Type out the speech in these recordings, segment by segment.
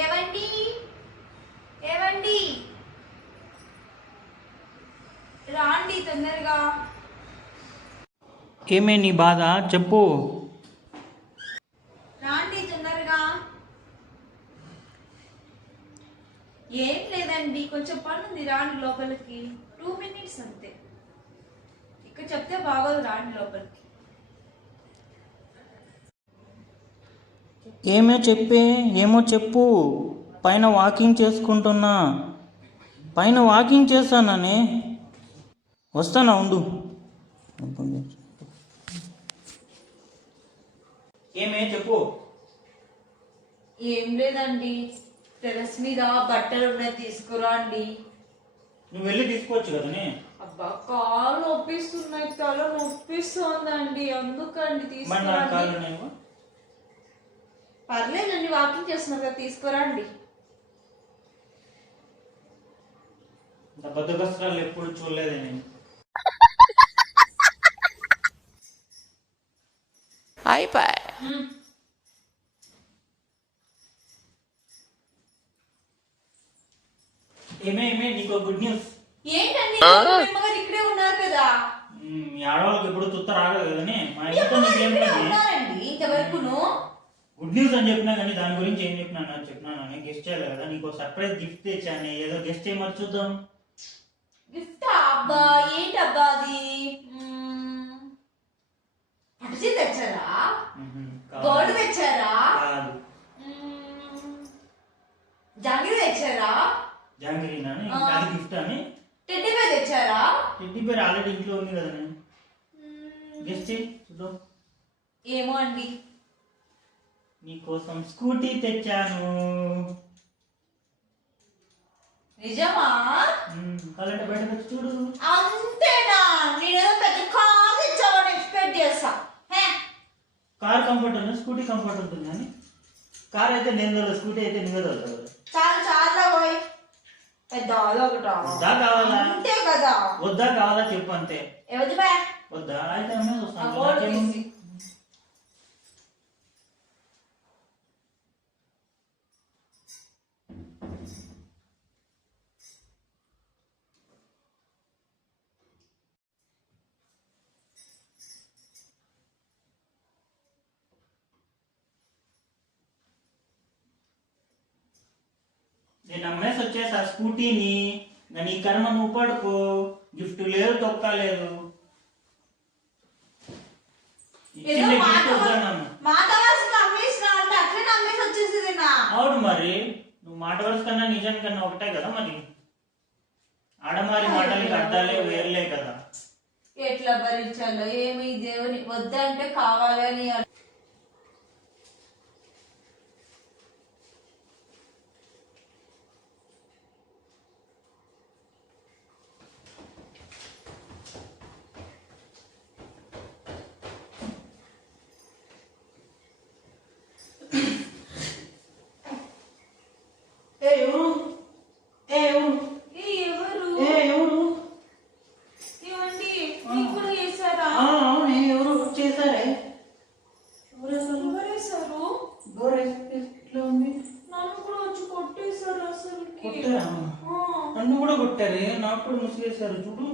ఏవండి ఏవండి రాండి తొందరగా. ఏమే నీ బాధ చెప్పు. రాండి తొందరగా. ఏం లేదండి, కొంచెం పని ఉంది, రాండి లోపలికి. 2 minutes అంతే. ఇక్కడ చెప్తే బాగోదు, రాండి లోపలికి. ఏమో చెప్పు. పైన వాకింగ్ చేసుకుంటున్నా. పైన వాకింగ్ చేస్తానని వస్తానా ఉండు. ఏమే చెప్పు. ఏం లేదండి, టెర్రస్ మీద బట్టలు ఉన్నాయి, తీసుకురాండి. నువ్వు వెళ్ళి తీసుకోవచ్చు కదనే. అబ్బా కాళ్ళు నొప్పిస్తున్నాయి, తల నొప్పిస్తుందండి, అందుకండి తీసుకురండి. పర్లేదండి, వాకింగ్ చేస్తున్నారు కదా, తీసుకురండి. బద్దకస్తురాలు ఎప్పుడు చూడలేదే నేను. అయిపోయి ఏమే నీకు గుడ్ న్యూస్. ఏంటండి, ఇక్కడే ఉన్నారు కదా. మీ ఆడవాళ్ళకి ఎప్పుడు తుత్త రాగదు కదనే. మా ఇంతవరకును గుడ్ న్యూస్ అని చెప్పినా కానీ దాని గురించి ఏం చెప్పినాను గెస్ట్ చేయాలి కదా. నీకు సర్ప్రైజ్ గిఫ్ట్ తెచ్చాను, ఏదో గెస్ట్ చేయమని చూద్దాం. గిఫ్ట్ అబ్బా, ఏంటబ్బా అది? పట్టుచీ తెచ్చారా? గోల్డ్ తెచ్చారా? జాంగిరీ తెచ్చారా? జాంగిరీనా? అది గిఫ్ట్ అని. టెడ్డీ బేర్ తెచ్చారా? టెడ్డీ బేర్ ఆల్రెడీ ఇంట్లో ఉంది కదా. గెస్ట్ చేయి చూద్దాం. ఏమో అండి. నీకోసం స్కూటీ తెచ్చాను. నిజమా? కాలంటే బయటకు వచ్చి చూడు. అంతేనా? నేనేదో పెద్ద కార్ తెచ్చావని ఎక్స్పెక్ట్ చేస్తా. కార్ కంఫర్ట్ ఉంది, స్కూటీ కంఫర్ట్ ఉంటుంది కానీ కార్ అయితే నేను తోలు, స్కూటీ అయితే నువ్వే తోలుతావు. చాలా పోయి పెద్ద వద్దా కావాలా? అంతే కదా. వద్దా కావాలా చెప్పు అంతే. వద్దా అయితే చూస్తాను. నేను అమ్మేసి వచ్చేసా స్కూటీని. నీ కర్మ నువ్వు పడుకో. గిఫ్ట్ లేదు, తొక్క లేదు. అవును మరి, నువ్వు మాట వరుస కన్నా నిజం కన్నా ఒకటే కదా. మరి ఆడమారి మాటలకి అర్థాలే వేర్లే కదా. ఎట్లా భరించాలో ఏమి దేవుని వద్దంటే కావాలని. నన్ను కూడా కొట్టారే, నాకు కూడా ముసిగేశారు. చూడు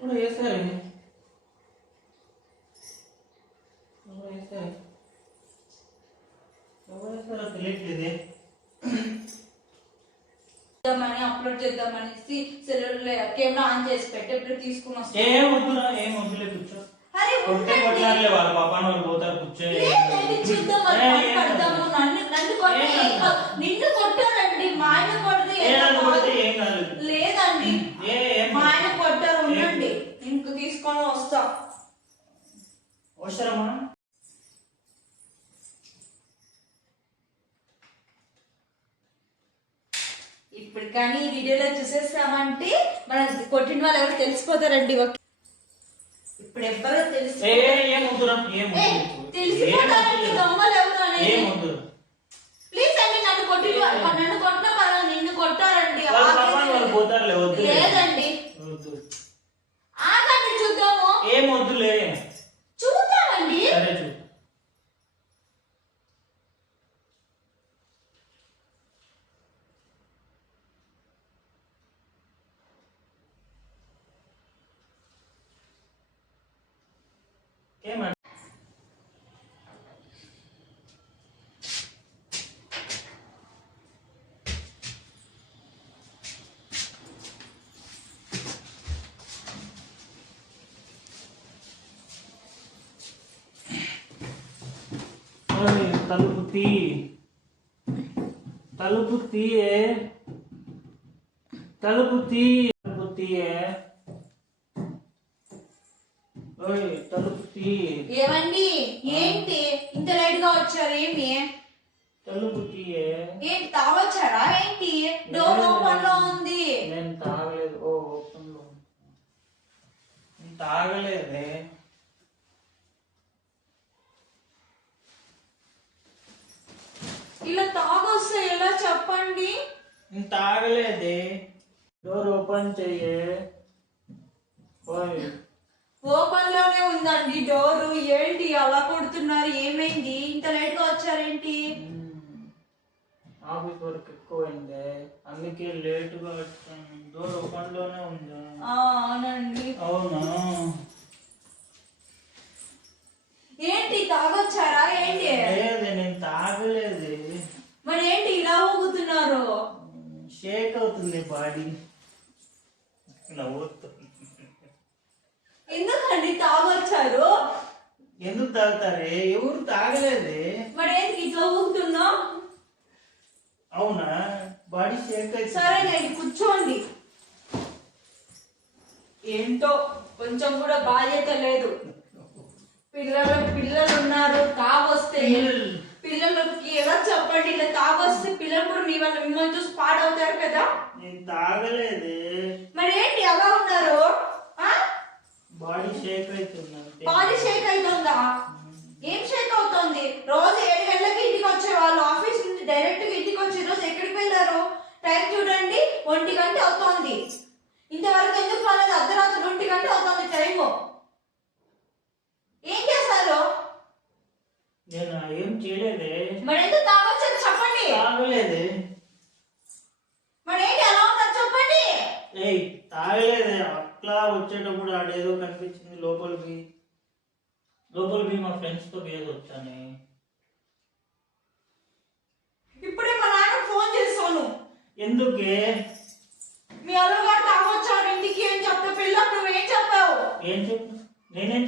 కూడా వేసారే. ఎవరేసారో తెలియట్లేదే. అప్లోడ్ చేద్దామనేసి సెల్లులో కెమెరా ఆన్ చేసి పెట్టి ఎప్పుడు తీసుకుని వస్తా. ఏం వద్దులే కూర్చో. కొట్టారులే వాళ్ళ పాపాన్ని వాళ్ళు పోతారు. కూర్చో. నిన్ను కొట్టారండి, మా ఆయన కొడితే ఏం కాదు. లేదండి, మా ఆయన కొట్టారు. ఉండండి, ఇంక తీసుకొని వస్తా. అవసరమా? ఇప్పుడు కానీ ఈ వీడియోలో చూసేస్తామంటే మనం కొట్టిన వాళ్ళు ఎవరు తెలిసిపోతారండి. ఇప్పుడు ఎవరో తెలిసిపోతారండి దొంగలు ఎవరు అనేది. ప్లీజ్ అండి, నన్ను కొట్టిన పర్వాలేదు, నిన్ను కొట్టారండి. లేదండి, ఆగండి చూద్దాము. ఏం వద్దులే, చూద్దామండి. ఏమన్నా తలుపు తీ, తలుపు తీయే, తలుపు తీ, తలుపు తీయే, ఓయ్ తలుపు తీ. ఏమండి ఏంటి ఇంత లేట్ గా వచ్చారు? ఏమి తలుపు తీయే. ఏంటి తాగొచ్చారా ఏంటి? డోర్ ఓపెన్ లో ఉంది. నేను తాగలేదు. ఓ ఓపెన్ లో నేను తాగలేదే. ఇలా తాగొస్తే ఎలా చెప్పండి? నేను తాగలేదే. డోర్ ఓపెన్ చెయ్యే. ఓయ్ ఓపెన్ లోనే ఉందండి డోరు. ఏంటి అలా కొడుతున్నారు? ఏమైంది? ఇంత లేట్ గా వచ్చారేంటి? ఆఫీస్ వర్క్ ఎక్కువైంది, అందుకే లేటుగా వచ్చాను. డోర్ ఓపెన్ లోనే ఉంది. అవునండి. అవునా? ఏంటి తాగొచ్చారా ఏంటి? లేదు నేను తాగలేదు. మరి ఏంటి ఇలా ఊగుతున్నారు? షేక్ అవుతుంది బాడీ. నవ్వుతుంది. ఎందుకండి తాగొచ్చారు? ఎందుకు తాగుతారే? ఎవరు తాగలేదే. మరి ఏంటి ఇట్లా ఊగుతున్నావు? అవునా? బాడీ షేక్ అయితే సరేనండి కూర్చోండి. ఏంటో కొంచెం కూడా బాధ్యత లేదు. పిల్లలు ఉన్నారు. తాగొస్తే పిల్లలకి ఎలా చెప్పండి? ఇలా తాగొస్తే పిల్లలు కూడా మీ వల్ల మిమ్మల్ని చూసి పాడవుతారు కదా. నేను తాగలేదే. మరి ఏంటి అలా ఉన్నారు? బాడీ షేక్ అవుతుంది. బాడీ షేక్ అవుతుందా? ఏం షేక్ అవుతుంది? రోజు 7 గంటలకి ఇంటికి వచ్చేవాళ్ళు, ఆఫీస్ నుంచి డైరెక్ట్ గా ఇంటికి వచ్చి రోజు ఎక్కడికి వెళ్ళారు? టైం చూడండి, 1 గంట అవుతోంది. ఇంతవరకు ఎందుకు రాలేదు? అర్ధరాత్రి 1 గంట అవుతోంది టైము. ఏం చేశారు? నేను ఏం చేయలేదే. మరి ఎందుకు తాగొచ్చారు చెప్పండి? తాగలేదే. మరి ఏంటి అలా ఉన్నారు చెప్పండి? ఏయ్ తాగలేదే. అట్లా వచ్చేటప్పుడు ఆడేదో కనిపించింది లోపలికి మా ఫ్రెండ్స్ తో ఏదో వచ్చానే. ఇప్పుడే మా నాన్న ఫోన్ చేస్తాను. ఎందుకే? మీ అల్లుగారు తాగొచ్చారు ఇంటికి అని చెప్తే పిల్ల నువ్వేం చెప్పావు? ఏం చెప్పు? నేనేం